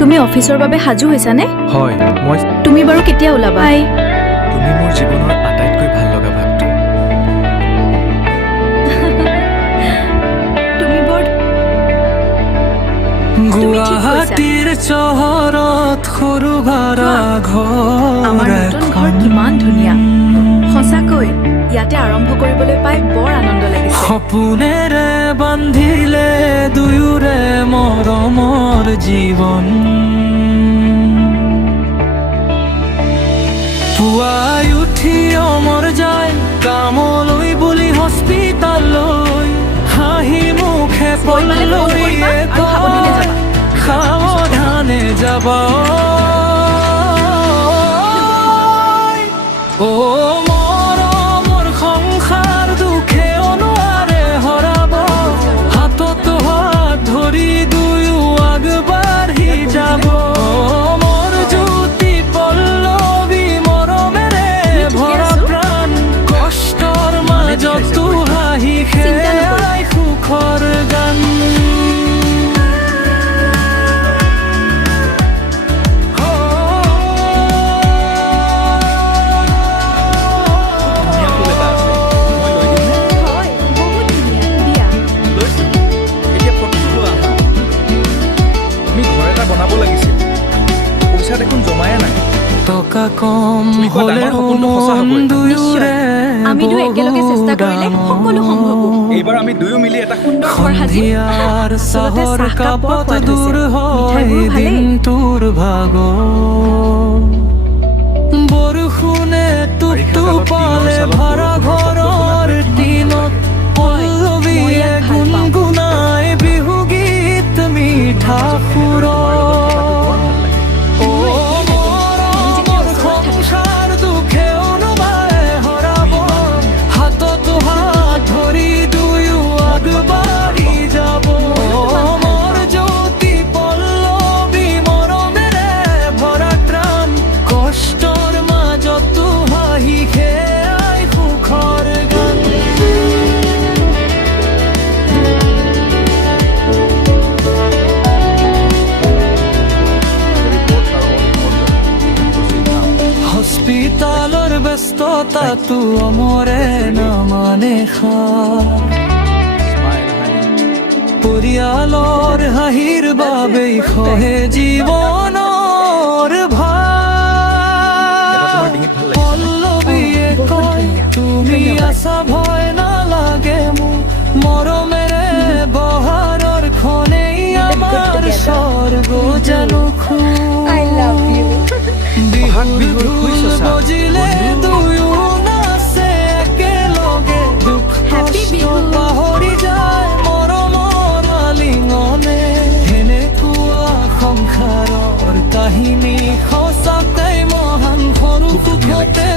তুমি অফিচৰ বাবে সাজু হৈছানে? হয়, তুমি বাৰু কেতিয়া ওলাবা? তুমি মোৰ জীৱনৰ আটাইতকৈ ভাল লগা ভাগটো। তুমি বৰ গুৱাহাটীৰ চহৰত সৰু ভাড়া আমাৰ নতুন ঘৰ কিমান ধুনীয়া। সঁচাকৈ ইয়াতে আৰম্ভ কৰিবলৈ পাই বৰ আনন্দ লাগিছে। সপোনেৰে বান্ধিলে দুয়োৰে মৰমৰ জীৱন। পুৱাই উঠি অমৰ যায় কামলৈ বুলি হস্পিতাললৈ, হাঁহি মুখে পললৈ সাৱধানে যাবা। ও মৰমৰ সংসাৰ দুখে অনুহাৰে হৰাব, হাতত হাত ধৰি দুয়ো আগবাঢ়ি যাব। মোৰ জ্যোতি পল্লৱী মৰমেৰে ভৰা প্ৰাণ, কষ্টৰ মাজতো হাঁহি খেলাই সুখৰ গান। টকা কম হলে মন দুয়োৰে আমি দুয়ো একেলগে চেষ্টা কৰিলে সকলো সম্ভৱ। এইবাৰ আমি দুয়ো মিলি এটা সুন্দৰ ঘৰ সাজি সন্ধিয়াৰ চাহৰ চাহকাপ কাপত সোৱাদ দূৰ হৈছে। হয় মিঠাইবোৰো ভালেই। দিনটোৰ ভাগৰ। বৰষুণে টুপটুপালে ভৰা ঘৰৰ টিনত, পল্লৱীয়ে গুণগুণাই বিহু গীত মিঠা সুৰৰ। হস্পিতালৰ ব্যস্ততাটো অমৰে নামানে সাৰ, পৰিয়ালৰ হাঁহিৰ বাবেই সহে জীৱনৰ ভাৰ। পল্লৱীয়ে কয় তুমি আছা ভয় নালাগে মোৰ, মৰমেৰে বহাৰৰ খনেই আমাৰ স্বৰ্গ জানো। বিহুৰ বজিলে দুয়ো নাচে একেলগে, দুখ কষ্ট পাহৰি যায় মৰমৰ আলিঙনে। সেনেকুৱা সংসাৰৰ কাহিনী সঁচাকৈ মহান, সৰু সুখতে